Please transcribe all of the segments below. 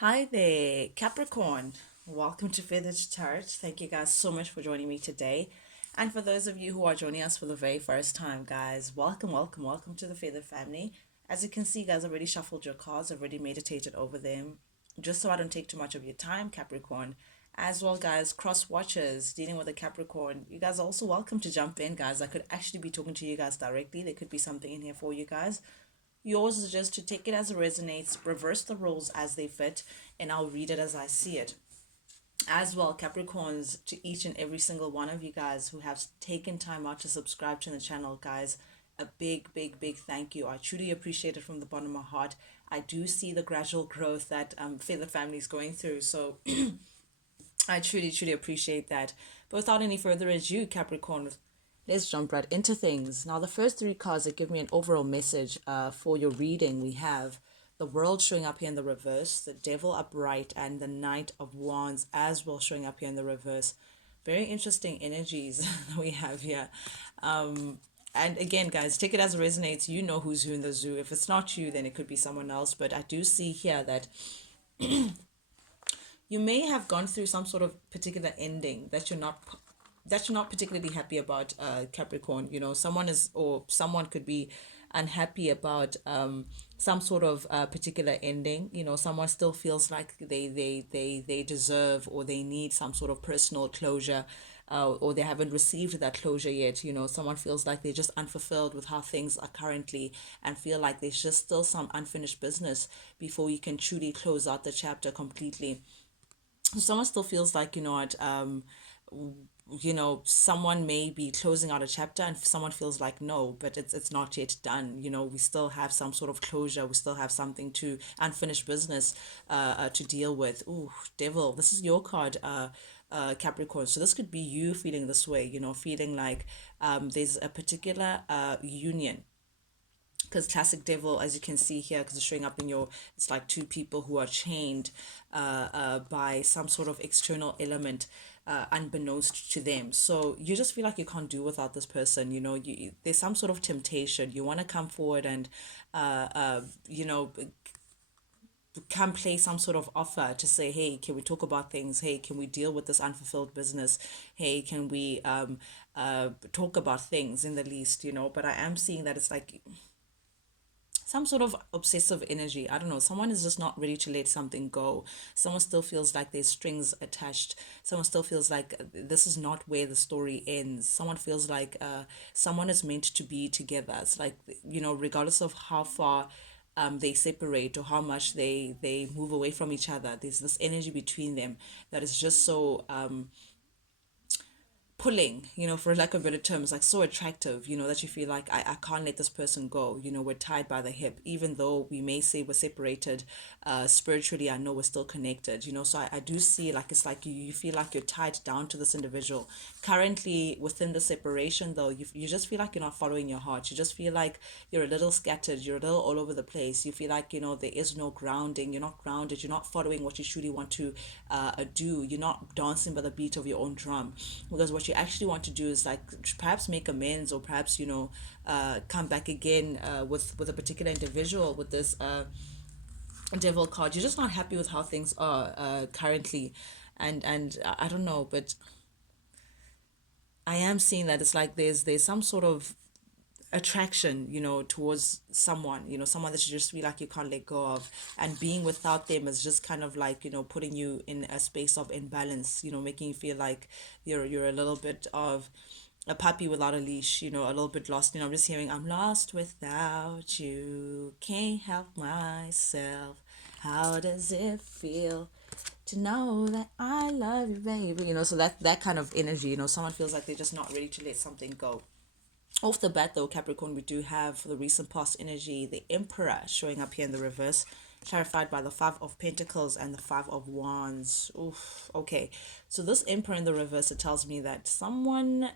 Hi there, Capricorn. Welcome to Feather to Tarot. Thank you guys so much for joining me today. And for those of you who are joining us for the very first time, guys, welcome to the Feather family. As you can see, guys, I've already shuffled your cards, I've already meditated over them. Just so I don't take too much of your time, Capricorn. As well, guys, cross watchers dealing with a Capricorn. You guys are also welcome to jump in, guys. I could actually be talking to you guys directly. There could be something in here for you guys. Yours is just to take it as it resonates, reverse the roles as they fit, and I'll read it as I see it. As well, Capricorns, to each and every single one of you guys who have taken time out to subscribe to the channel, guys, a big thank you. I truly appreciate it from the bottom of my heart. I do see the gradual growth that Feather family is going through, so I truly appreciate that. But without any further ado, Capricorn, let's jump right into things. Now, the first three cards that give me an overall message for your reading, we have the World showing up here in the reverse, the Devil upright, and the Knight of Wands as well showing up here in the reverse. Very interesting energies that we have here. And again, guys, take it as it resonates. You know who's who in the zoo. If it's not you, then it could be someone else. But I do see here that you may have gone through some sort of particular ending that you're not particularly happy about, Capricorn. Someone is, or someone could be unhappy about some sort of particular ending. Someone still feels like they deserve, or they need some sort of personal closure, or they haven't received that closure yet. Someone feels like they're just unfulfilled with how things are currently, and feel like there's just still some unfinished business before you can truly close out the chapter completely. Someone still feels like, what, someone may be closing out a chapter, and someone feels like no, but it's not yet done. We still have some sort of closure, we still have something to unfinished business to deal with. Ooh, Devil, this is your card, Capricorn. So this could be you feeling this way, feeling like there's a particular union, because classic devil, as you can see here, because it's showing up in your, it's like two people who are chained by some sort of external element, unbeknownst to them. So you just feel like you can't do without this person. There's some sort of temptation. You want to come forward and come play some sort of offer to say, hey, can we talk about things? Hey, can we deal with this unfulfilled business? Hey, can we talk about things in the least? But I am seeing that it's like some sort of obsessive energy. I don't know. Someone is just not ready to let something go. Someone still feels like there's strings attached. Someone still feels like this is not where the story ends. Someone feels like someone is meant to be together. It's like, regardless of how far they separate, or how much they move away from each other, there's this energy between them that is just so pulling, for lack of better terms, like so attractive, that you feel like I can't let this person go. We're tied by the hip, even though we may say we're separated spiritually. I know we're still connected, so I do see, like, it's like you feel like you're tied down to this individual. Currently within the separation, though, you just feel like you're not following your heart. You just feel like you're a little scattered, you're a little all over the place. You feel like, there is no grounding. You're not grounded, you're not following what you truly want to do. You're not dancing by the beat of your own drum, because what you actually want to do is, like, perhaps make amends, or perhaps, come back again with a particular individual with this devil card. You're just not happy with how things are currently, and I don't know, but I am seeing that it's like there's some sort of attraction, towards someone, someone that you just feel like you can't let go of, and being without them is just kind of like, putting you in a space of imbalance, making you feel like you're a little bit of a puppy without a leash, a little bit lost. I'm just hearing, I'm lost without you, can't help myself, how does it feel to know that I love you, baby? So that kind of energy, someone feels like they're just not ready to let something go. Off the bat, though, Capricorn, we do have, for the recent past energy, the Emperor showing up here in the reverse, clarified by the Five of Pentacles and the Five of Wands. Oof, okay. So this Emperor in the reverse, it tells me that someone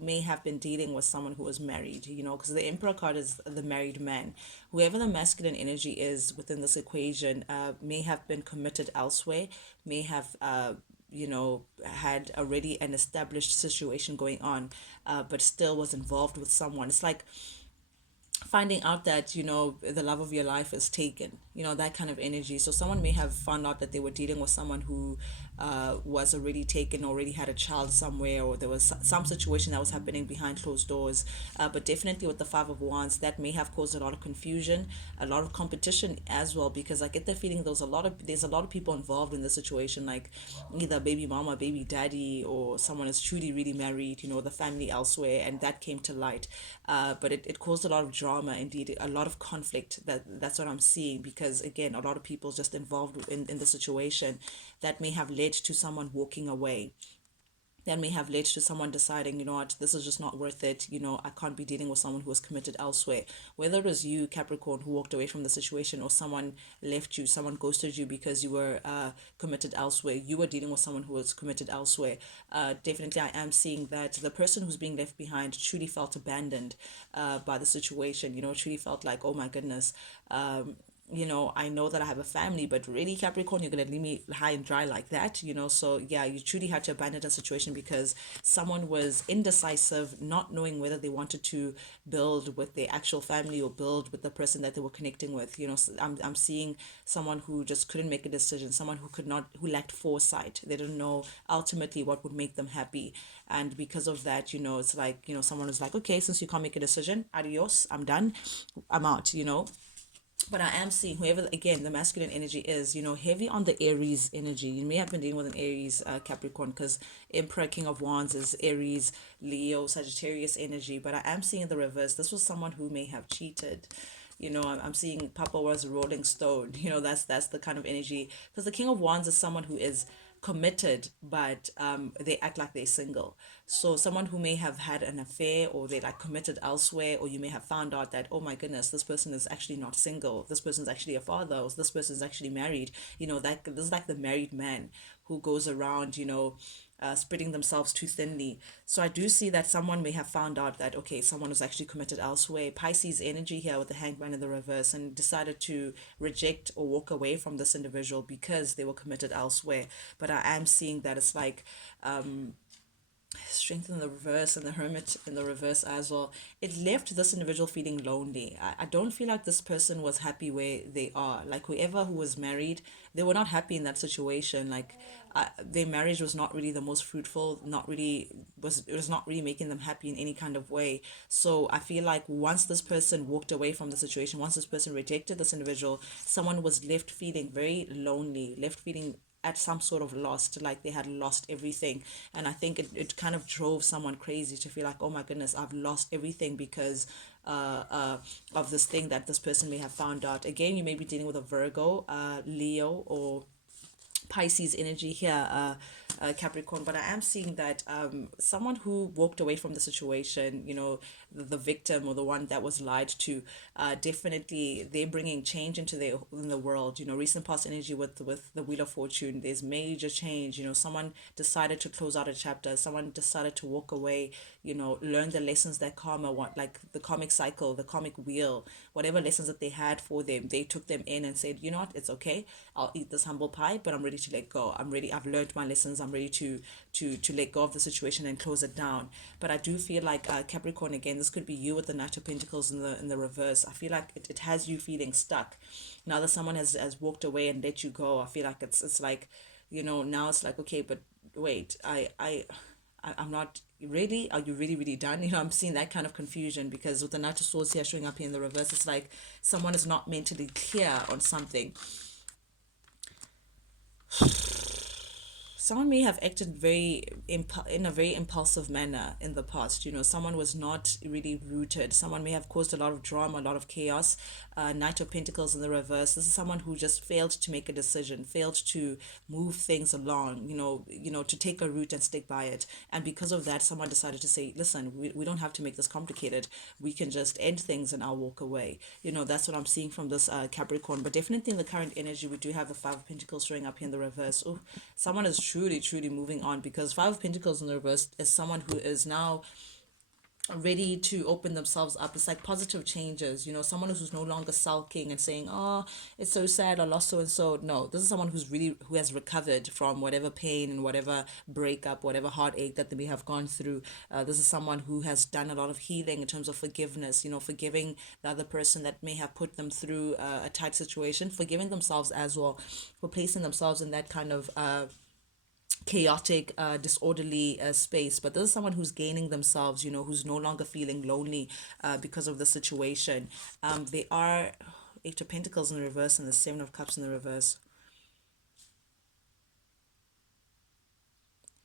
may have been dealing with someone who was married, because the Emperor card is the married man. Whoever the masculine energy is within this equation may have been committed elsewhere, may have had already an established situation going on, but still was involved with someone. It's like finding out that, the love of your life is taken, that kind of energy. So someone may have found out that they were dealing with someone who was already taken, already had a child somewhere, or there was some situation that was happening behind closed doors. But definitely with the Five of Wands, that may have caused a lot of confusion, a lot of competition as well, because I get the feeling there's a lot of people involved in the situation, like either baby mama, baby daddy, or someone is truly really married, the family elsewhere, and that came to light. But it caused a lot of drama, indeed, a lot of conflict. That's what I'm seeing, because again, a lot of people just involved in the situation, that may have led to someone walking away, that may have led to someone deciding, what, this is just not worth it. I can't be dealing with someone who was committed elsewhere. Whether it was you, Capricorn, who walked away from the situation, or someone left you, someone ghosted you because you were committed elsewhere, you were dealing with someone who was committed elsewhere. Definitely, I am seeing that the person who's being left behind truly felt abandoned by the situation, truly felt like, oh my goodness, I know that I have a family, but really, Capricorn, you're gonna leave me high and dry like that, So yeah, you truly had to abandon the situation because someone was indecisive, not knowing whether they wanted to build with their actual family or build with the person that they were connecting with. So I'm seeing someone who just couldn't make a decision, someone who lacked foresight. They didn't know ultimately what would make them happy, and because of that, it's like, someone was like, okay, since you can't make a decision, adios, I'm done, I'm out. But I am seeing whoever, again, the masculine energy is, heavy on the Aries energy. You may have been dealing with an Aries Capricorn, because Emperor, King of Wands is Aries, Leo, Sagittarius energy. But I am seeing the reverse. This was someone who may have cheated. I'm seeing Papa was a Rolling Stone. That's the kind of energy. Because the King of Wands is someone who is committed, but they act like they're single. So someone who may have had an affair, or they like committed elsewhere, or you may have found out that, oh my goodness, this person is actually not single, this person's actually a father, or this person's actually married. That this is like the married man who goes around, spreading themselves too thinly. So I do see that someone may have found out that, okay, someone was actually committed elsewhere. Pisces energy here with the Hangman in the reverse, and decided to reject or walk away from this individual because they were committed elsewhere. But I am seeing that it's like Strength in the reverse and the Hermit in the reverse as well. It left this individual feeling lonely. I don't feel like this person was happy where they are. Like whoever who was married, they were not happy in that situation. Like their marriage was not really the most fruitful, not really, it was not really making them happy in any kind of way. So I feel like once this person walked away from the situation, once this person rejected this individual, someone was left feeling very lonely, left feeling at some sort of lost, like they had lost everything. And I think it kind of drove someone crazy to feel like, oh my goodness, I've lost everything because of this thing that this person may have found out. Again, you may be dealing with a Virgo, Leo, or Pisces energy here, Capricorn. But I am seeing that someone who walked away from the situation, the victim or the one that was lied to, definitely they're bringing change into in the world. Recent past energy with the Wheel of Fortune, there's major change. Someone decided to close out a chapter. Someone decided to walk away. Learn the lessons that karma want, like the karmic cycle, the karmic wheel, whatever lessons that they had for them, they took them in and said, you know what, it's okay. I'll eat this humble pie, but I'm ready to let go. I'm ready. I've learned my lessons. I'm ready to let go of the situation and close it down. But I do feel like Capricorn, again, this could be you with the Knight of Pentacles in the reverse. I feel like it has you feeling stuck. Now that someone has walked away and let you go, I feel like it's like, now it's like, okay, but wait, I'm not really. Are you really, really done? I'm seeing that kind of confusion, because with the Knight of Swords here showing up here in the reverse, it's like someone is not mentally clear on something. Someone may have acted in a very impulsive manner in the past. Someone was not really rooted. Someone may have caused a lot of drama, a lot of chaos. Knight of Pentacles in the reverse, this is someone who just failed to make a decision, failed to move things along, to take a route and stick by it. And because of that, someone decided to say, listen, we don't have to make this complicated. We can just end things and I'll walk away. That's what I'm seeing from this Capricorn. But definitely in the current energy, we do have the Five of Pentacles showing up here in the reverse. Oh, someone is truly, truly moving on, because Five of Pentacles in the reverse is someone who is now ready to open themselves up. It's like positive changes, someone who's no longer sulking and saying, oh, it's so sad, I lost so and so. No, this is someone who has recovered from whatever pain and whatever breakup, whatever heartache that they may have gone through. This is someone who has done a lot of healing in terms of forgiveness, forgiving the other person that may have put them through a tight situation, forgiving themselves as well for placing themselves in that kind of chaotic, disorderly space. But this is someone who's gaining themselves, who's no longer feeling lonely because of the situation. They are Eight of Pentacles in the reverse and the Seven of Cups in the reverse.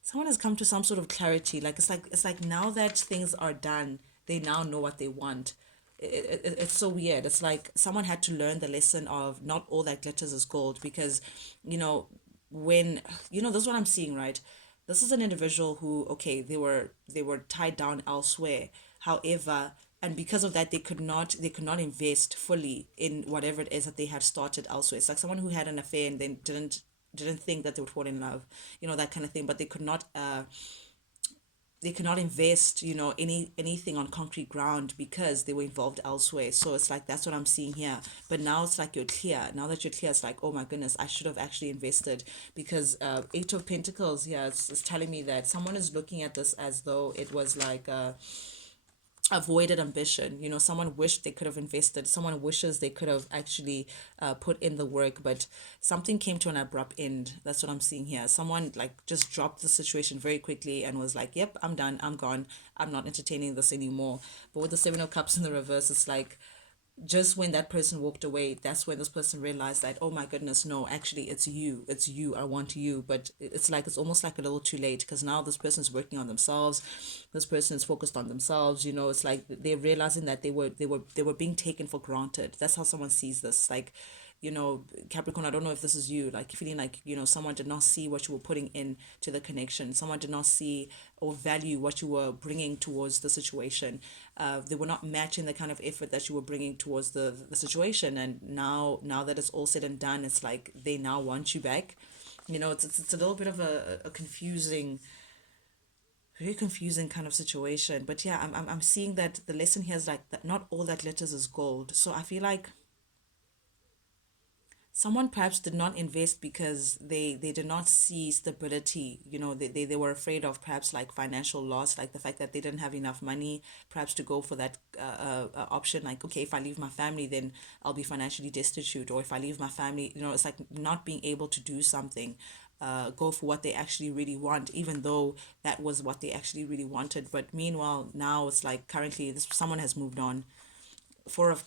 Someone has come to some sort of clarity. Like it's like now that things are done, they now know what they want. It's so weird. It's like someone had to learn the lesson of not all that glitters is gold, because you know when this is what I'm seeing, right? This is an individual who, okay, they were tied down elsewhere. However, and because of that, they could not invest fully in whatever it is that they had started elsewhere. It's like someone who had an affair and then didn't think that they would fall in love, that kind of thing. But they could not invest, anything on concrete ground because they were involved elsewhere. So it's like that's what I'm seeing here. But now it's like you're clear. Now that you're clear, it's like, oh my goodness, I should have actually invested, because Eight of Pentacles here is telling me that someone is looking at this as though it was like avoided ambition. Someone wished they could have invested, someone wishes they could have actually put in the work, but something came to an abrupt end. That's what I'm seeing here. Someone like just dropped the situation very quickly and was like, yep, I'm done, I'm gone, I'm not entertaining this anymore. But with the Seven of Cups in the reverse, it's like just when that person walked away, that's when this person realized that, oh my goodness, no, actually it's you, I want you. But it's like it's almost like a little too late, because now this person's working on themselves, this person is focused on themselves. It's like they're realizing that they were being taken for granted. That's how someone sees this. Like, Capricorn, I don't know if this is you, like feeling like, someone did not see what you were putting in to the connection. Someone did not see or value what you were bringing towards the situation. They were not matching the kind of effort that you were bringing towards the situation. And now that it's all said and done, it's like they now want you back. It's a little bit of a confusing, very confusing kind of situation. But yeah, I'm seeing that the lesson here is like that not all that glitters is gold. So I feel like someone perhaps did not invest because they did not see stability. They were afraid of perhaps like financial loss, like the fact that they didn't have enough money perhaps to go for that option, like, okay, if I leave my family, then I'll be financially destitute. Or if I leave my family, it's like not being able to do something, go for what they actually really want, even though that was what they actually really wanted. But meanwhile, now it's like currently someone has moved on. Four of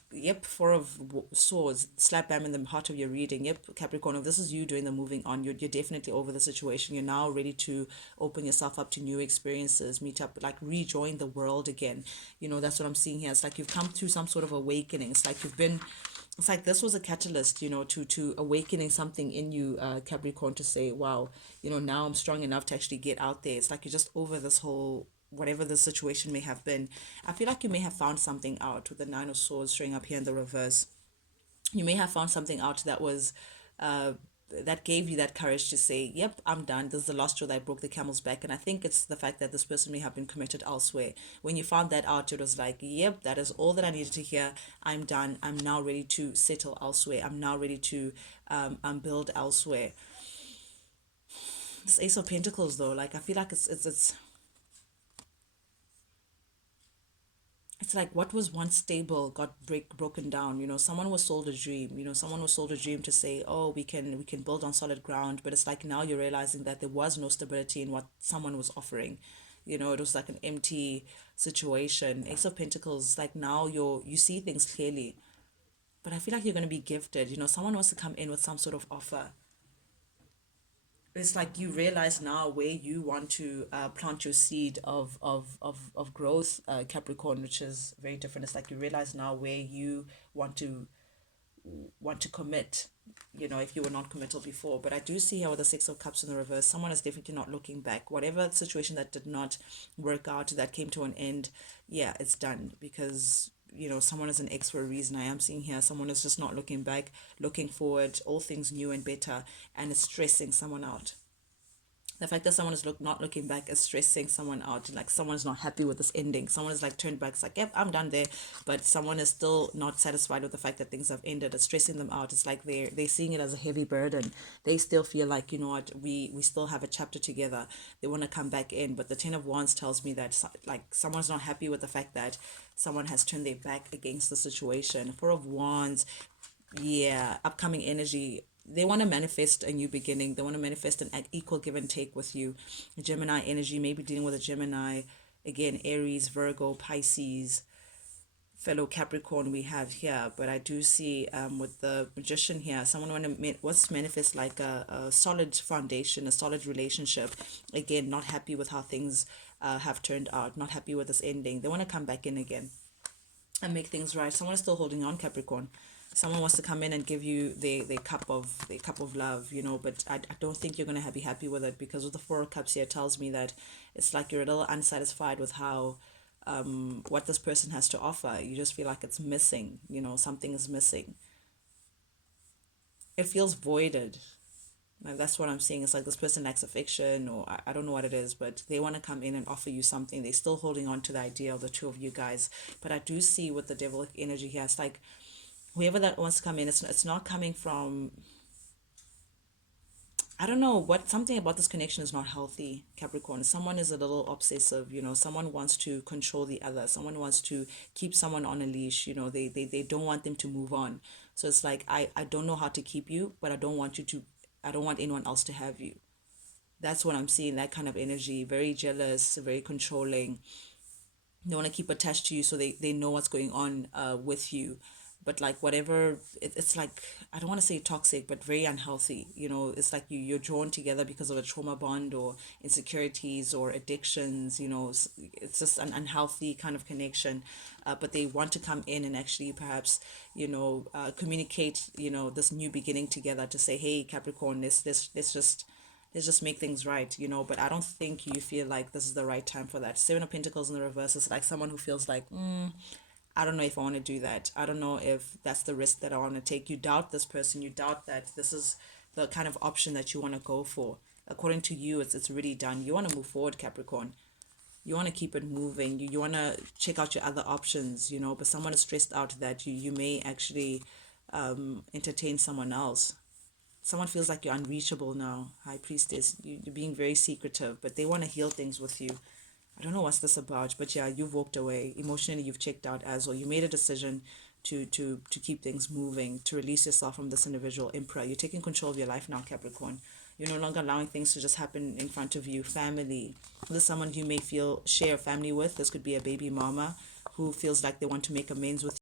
swords, slap bam in the heart of your reading. Yep, Capricorn, if this is you doing the moving on, you're definitely over the situation. You're now ready to open yourself up to new experiences, meet up, like rejoin the world again. That's what I'm seeing here. It's like you've come through some sort of awakening. It's like this was a catalyst, to awakening something in you, Capricorn, to say, wow, now I'm strong enough to actually get out there. It's like you're just over this whole, whatever the situation may have been. I feel like you may have found something out with the Nine of Swords showing up here in the reverse. You may have found something out that was uh that gave you that courage to say, yep, I'm done. This is the last straw that broke the camel's back. And I think it's the fact that this person may have been committed elsewhere. When you found that out, it was like, yep, that is all that I needed to hear. I'm done. I'm now ready to settle elsewhere. I'm now ready to build elsewhere. This Ace of Pentacles, though, like I feel like it's like what was once stable got broken down. Someone was sold a dream. Someone was sold a dream to say, oh, we can build on solid ground. But it's like now you're realizing that there was no stability in what someone was offering. It was like an empty situation. Ace of Pentacles, like now you see things clearly. But I feel like you're going to be gifted. Someone wants to come in with some sort of offer. It's like you realize now where you want to plant your seed of growth, Capricorn, which is very different. It's like you realize now where you want to commit, if you were not committal before. But I do see here with the Six of Cups in the reverse, someone is definitely not looking back. Whatever situation that did not work out, that came to an end, yeah, it's done. Because someone is an X for a reason. I am seeing here someone is just not looking back, looking forward, all things new and better, and it's stressing someone out. The fact that someone is not looking back is stressing someone out. Like someone's not happy with this ending. Someone is like turned back. It's like, yep, I'm done there. But someone is still not satisfied with the fact that things have ended. It's stressing them out. It's like they're seeing it as a heavy burden. They still feel like, you know what, we still have a chapter together. They want to come back in. But the Ten of Wands tells me that like someone's not happy with the fact that someone has turned their back against the situation. Four of Wands, yeah, upcoming energy. They want to manifest a new beginning. They want to manifest an equal give and take with you. Gemini energy, maybe dealing with a Gemini. Again, Aries, Virgo, Pisces, fellow Capricorn we have here. But I do see with the Magician here, someone wants to manifest like a solid foundation, a solid relationship. Again, not happy with how things have turned out, not happy with this ending. They want to come back in again and make things right. Someone is still holding on, Capricorn. Someone wants to come in and give you the cup of love, you know, but I don't think you're gonna be happy with it, because with the Four of Cups here tells me that it's like you're a little unsatisfied with how what this person has to offer. You just feel like it's missing, you know, something is missing. It feels voided. Like that's what I'm seeing. It's like this person lacks affection, or I don't know what it is, but they want to come in and offer you something. They're still holding on to the idea of the two of you guys. But I do see with the devil energy here, it's like whoever that wants to come in, it's not coming from, I don't know what, something about this connection is not healthy, Capricorn. Someone is a little obsessive, you know, someone wants to control the other, someone wants to keep someone on a leash, you know, they don't want them to move on. So it's like I don't know how to keep you, but I don't want anyone else to have you. That's what I'm seeing, that kind of energy, very jealous, very controlling. They want to keep attached to you, so they know what's going on with you. But like whatever, it's like, I don't want to say toxic, but very unhealthy, you know. It's like you're drawn together because of a trauma bond or insecurities or addictions, you know. It's just an unhealthy kind of connection. But they want to come in and actually perhaps, you know, communicate, you know, this new beginning together, to say, hey, Capricorn, let's just make things right, you know. But I don't think you feel like this is the right time for that. Seven of Pentacles in the reverse is like someone who feels like, I don't know if I want to do that. I don't know if that's the risk that I want to take. You doubt this person. You doubt that this is the kind of option that you want to go for. According to you, it's already done. You want to move forward, Capricorn. You want to keep it moving. You want to check out your other options, you know. But someone is stressed out that you may actually entertain someone else. Someone feels like you're unreachable now, High Priestess. You're being very secretive, but they want to heal things with you. I don't know what's this about, but yeah, you've walked away. Emotionally, you've checked out as well. You made a decision to keep things moving, to release yourself from this individual emperor. You're taking control of your life now, Capricorn. You're no longer allowing things to just happen in front of you. Family. This is someone you may feel share family with. This could be a baby mama who feels like they want to make amends with